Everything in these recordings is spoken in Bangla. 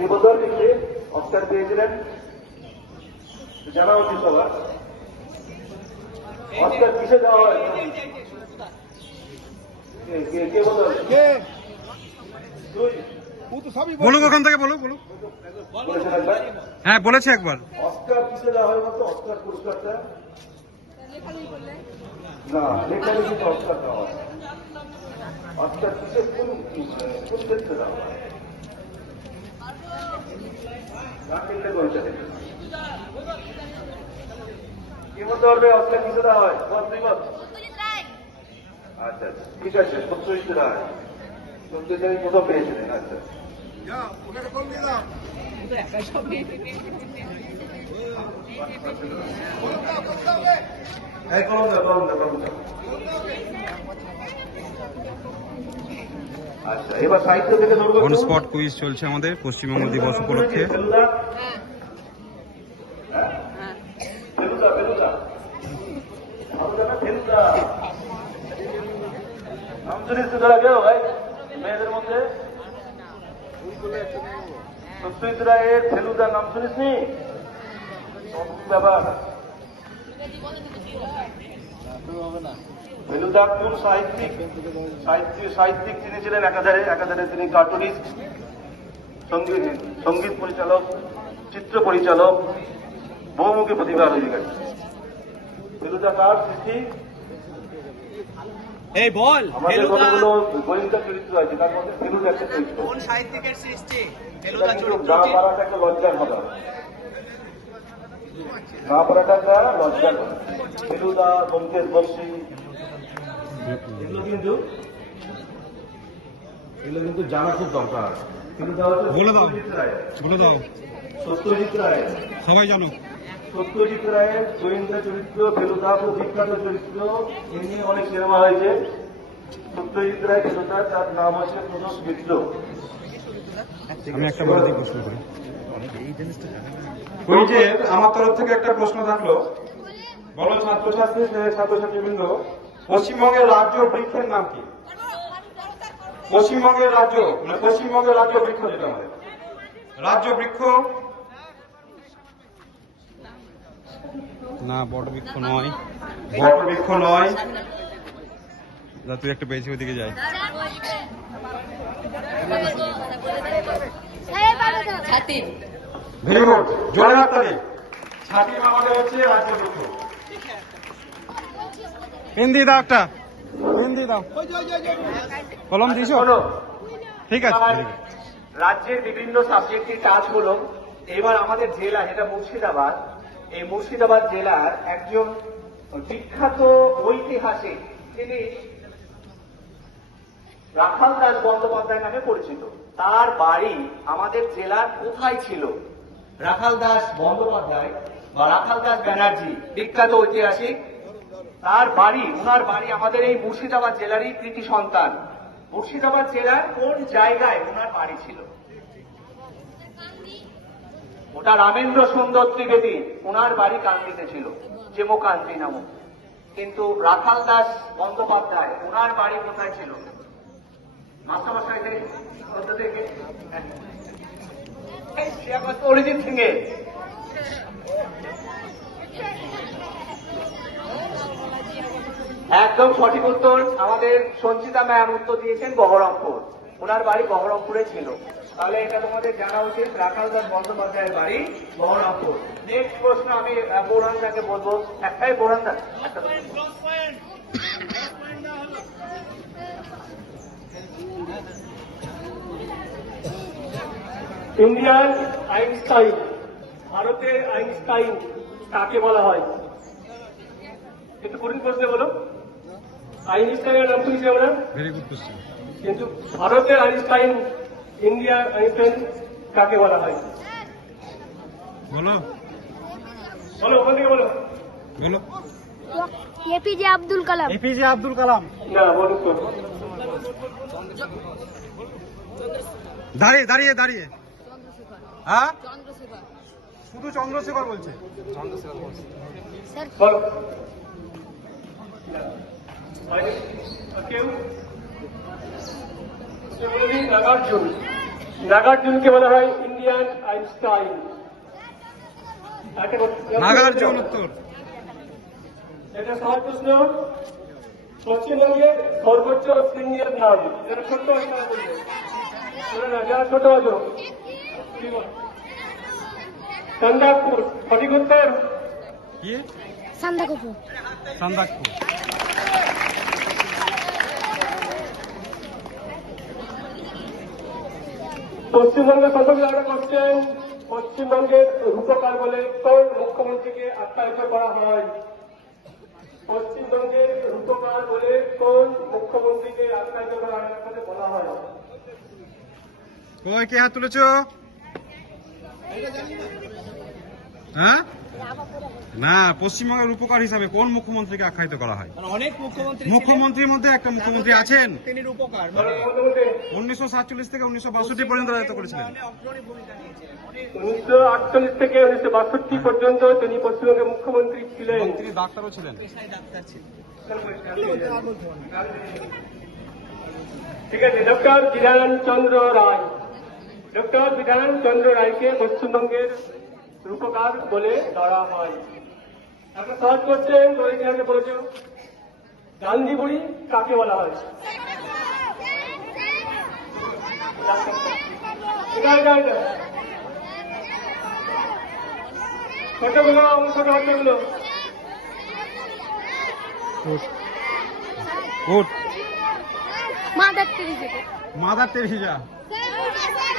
এই বছর থেকে অস্কার পেয়েছিলেন জানা উচিত সবার। অস্কার কিসে দেওয়া হয়? কে বলতে বলুক ওখান থেকে বলুক বলেছেন একবার? হ্যাঁ বলেছে একবার। অস্কার কিসে দেওয়া হয় বলতো? অস্কার পুরস্কারটা না, লেখালেখি অস্কার দেওয়া হয়। অস্কার কিসে কোন ক্ষেত্রে দেওয়া হয়? রাখলে বলতে কি বলতে পারবে? অস্কার কিসে দেওয়া হয়? আচ্ছা ঠিক আছে, সত্যজিৎ রায়। সত্যজিৎ রায় কোথাও পেয়েছিলেন? আচ্ছা আচ্ছা, এবার সাহিত্য থেকে অন স্পট কুইজ চলছে আমাদের পশ্চিমবঙ্গ দিবস উপলক্ষে। মেয়েদের মধ্যে সত্যজিৎ রায়ের ফেলুদার নাম শুনিসনি? ব্যাপার ফেলুদা কোন সাহিত্যিক তিনি ছিলেন? একাধারে তিনি কার্টুনিস্ট, সঙ্গীত পরিচালক, চিত্র পরিচালক, বহুমুখী প্রতিভার অধিকারী। ফেলুদা কার সৃষ্টি? এই বল আমাদের কতগুলো গোয়েন্দা চরিত্র আছে, তার মধ্যে ফেলুদা একটা চরিত্র। কোন সাহিত্যিকের সৃষ্টি? ফেলুদা চরিত্র না পারাটা একটা লজ্জার কথা, না পারাটা একটা লজ্জার কথা। ফেলুদা, ব্যোমকেশ বক্সী, এগুলো কিন্তু জানা খুব দরকার। ফেলুদা হচ্ছে সত্যজিৎ রায়। সবাই জানো সত্যজিৎ রায়ের গোয়েন্দা চরিত্র ফেলুদা খুব বিখ্যাত চরিত্র। এ নিয়ে অনেক সিনেমা হয়েছে। সত্যজিৎ রায় ফেলুদা, তার নাম হচ্ছে প্রদোষ মিত্র। আমি একটা বলে দিই প্রশ্ন করি। কুইজের আমার তরফ থেকে একটা প্রশ্ন থাকলো, বলো ছাত্রছাত্রীবৃন্দ, পশ্চিমবঙ্গের রাজ্য বৃক্ষের নাম কি? পশ্চিমবঙ্গের রাজ্য বৃক্ষ যেটা আমাদের রাজ্য বৃক্ষ। না বটবৃক্ষ নয়, বটবৃক্ষ নয়। তুই একটা পেয়েছি ওইদিকে যাই। ভেরি গুড, জোরে হাততালি। ছাতিম আমাদের হচ্ছে রাজ্য বৃক্ষ। পেন দিয়ে দাও, একটা পেন দিয়ে দাও। কলম দিয়েছো? ঠিক আছে। রাজ্যের বিভিন্ন সাবজেক্টের কাজ হলো। এবার আমাদের জেলা যেটা মুর্শিদাবাদ, এই মুর্শিদাবাদ জেলার একজন বিখ্যাত ঐতিহাসিক, তিনি রাখাল দাস বন্দ্যোপাধ্যায় নামে পরিচিত। তার বাড়ি আমাদের জেলার কোথায় ছিল? রাখাল দাস বন্দ্যোপাধ্যায় বা রাখাল দাস ব্যানার্জি, বিখ্যাত ঐতিহাসিক, ওনার বাড়ি আমাদের এই মুর্শিদাবাদ জেলারই কৃতি সন্তান। মুর্শিদাবাদ জেলার কোন জায়গায় ওনার বাড়ি ছিল? ওটা রামেন্দ্র সুন্দর ত্রিবেদী, ওনার বাড়ি কান্দিতে ছিল, যেমকান্তি নামক। কিন্তু রাখাল দাস বন্দ্যোপাধ্যায় ওনার বাড়ি কোথায় ছিল? মাস্টারমশাই অরিজিৎ সিং এর। একদম সঠিক উত্তর আমাদের সঞ্চিতা ম্যাম উত্তর দিয়েছেন বহরমপুর। ওনার বাড়ি বহরমপুরে ছিল। তাহলে এটা তোমাদের জানা উচিত, রাখাল দাস বন্দ্যোপাধ্যায়ের বাড়ি বহরমপুর। নেক্সট প্রশ্ন আমি বোরহানদাকে বলবো। একটাই বোরহানদা, একটা ইন্ডিয়ান আইনস্টাইন, ভারতের আইনস্টাইন কাকে বলা হয়? একটু কঠিন প্রশ্ন বলো। আইনস্টাইনের নাম শুনছি আমরা, ভেরি গুড কোশ্চেন। কিন্তু ভারতের আইনস্টাইন, ইন্ডিয়ার আইনস্টাইন কাকে বলা হয়? বলো বলো, ওখান থেকে বলো। বলো। এপিজে আব্দুল কালাম। এপিজে আব্দুল কালাম। না, বলো তো। দাঁড়িয়ে দাঁড়িয়ে দাঁড়িয়ে হ্যাঁ শুধু চন্দ্রশেখর বলছে। বলো। কেউ নাগার্জুন। নাগার্জুনকে বলা হয় ইন্ডিয়ান আইনস্টাইন? নাগার্জুন উত্তর। এটা সহজ প্রশ্ন। পশ্চিমবঙ্গের সর্বোচ্চ শৃঙ্গের নাম? যারা ছোট্ট আছে তারা বলবে। বলে না, যারা ছোট আছো। চন্দাপুর। সঠিক উত্তর। কি? সান্দাকফু। সান্দাকফু। পশ্চিমবঙ্গের সম্পর্কে একটা কোশ্চেন। পশ্চিমবঙ্গের রূপকার বলে কোন মুখ্যমন্ত্রীকে আখ্যায়িত করা হয়? পশ্চিমবঙ্গের রূপকার বলে কোন মুখ্যমন্ত্রীকে আখ্যায়িত বলা হয়? কই কে হাত তুলেছো? হ্যাঁ, না, পশ্চিমবঙ্গের রূপকার হিসাবে কোন মুখ্যমন্ত্রীকে আখ্যায়িত করা হয়? অনেক মুখ্যমন্ত্রী মুখ্যমন্ত্রীর মধ্যে একটা মুখ্যমন্ত্রী আছেন তিনি রূপকার 1947 থেকে 1962 পর্যন্ত রাজত্ব করেছিলেন। 1948 থেকে 1962 পর্যন্ত তিনি পশ্চিমবঙ্গের মুখ্যমন্ত্রী ছিলেন। এবং তিনি ডাক্তারও ছিলেন। ঠিক আছে, ডক্টর বিধান চন্দ্র রায়। ডক্টর বিধান চন্দ্র রায়কে পশ্চিমবঙ্গের রূপকার বলে ধরা হয়। একটা সহজ করছেন, ওইখানে বলেছে গান্ধী বুড়ি কাকে বলা হয়? ছোটগুলো ছোট বাচ্চাগুলো উঠ। Mother Teresa. Mother Teresa.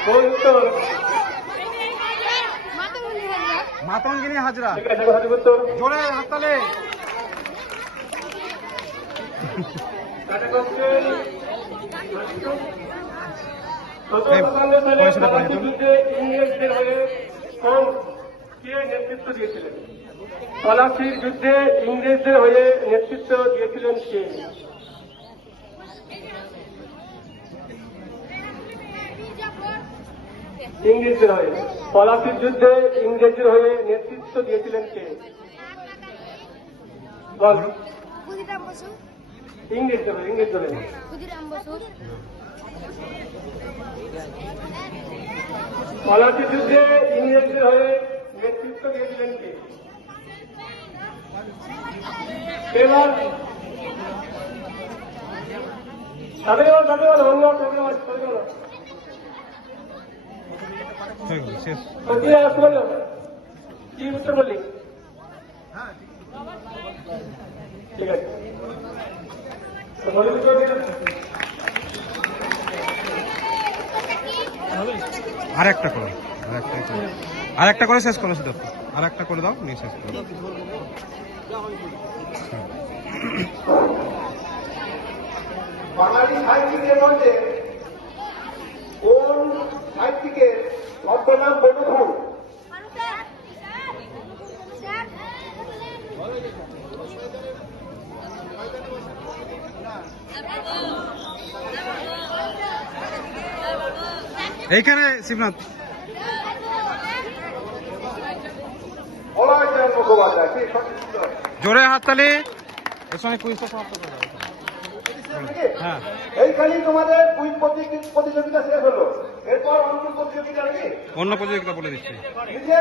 কোন উত্তর? মাতঙ্গিনী হাজরা। ঠিক আছে, সঠিক উত্তর। জোরে হাততালি। একটা কোশ্চেন। পয়সাটা পাই তো। যুদ্ধে ইংরেজদের হয়ে কে নেতৃত্ব দিয়েছিলেন? পলাশির যুদ্ধে ইংরেজদের হয়ে নেতৃত্ব দিয়েছিলেন কে? ইংরেজদের হয়ে। পলাশির যুদ্ধে ইংরেজদের হয়ে নেতৃত্ব দিয়েছিলেন কে? বল। ক্ষুদিরাম বসু। ইংরেজদের হয়ে। ইংরেজদের হয়ে। ক্ষুদিরাম বসু। পলাশির যুদ্ধে ইংরেজদের হয়ে নেতৃত্ব দিয়েছিলেন কে? এবার অন্য শেষ। কি উত্তর বললি? ঠিক আছে। আর একটা করে, আর একটা করে শেষ করো শুধু। আর একটা করে দাও, নিয়ে শেষ করো। বাঙালি সাহিত্যিকের মধ্যে কোন সাহিত্যিকের ছদ্মনাম বনধু? এইখানে শিবনাথ। অলয়চন্দ্র মুখোপাধ্যায়। কি সঠিক উত্তর? জোরে হাততালি। এর সঙ্গে কুইজটা সমাপ্ত করে দাও। হ্যাঁ, এইখানেই তোমাদের কুইজ প্রতিযোগিতা শেষ হলো। এরপর অন্য প্রতিযোগিতা নাকি? অন্য প্রতিযোগিতা বলে দিচ্ছি। নিজের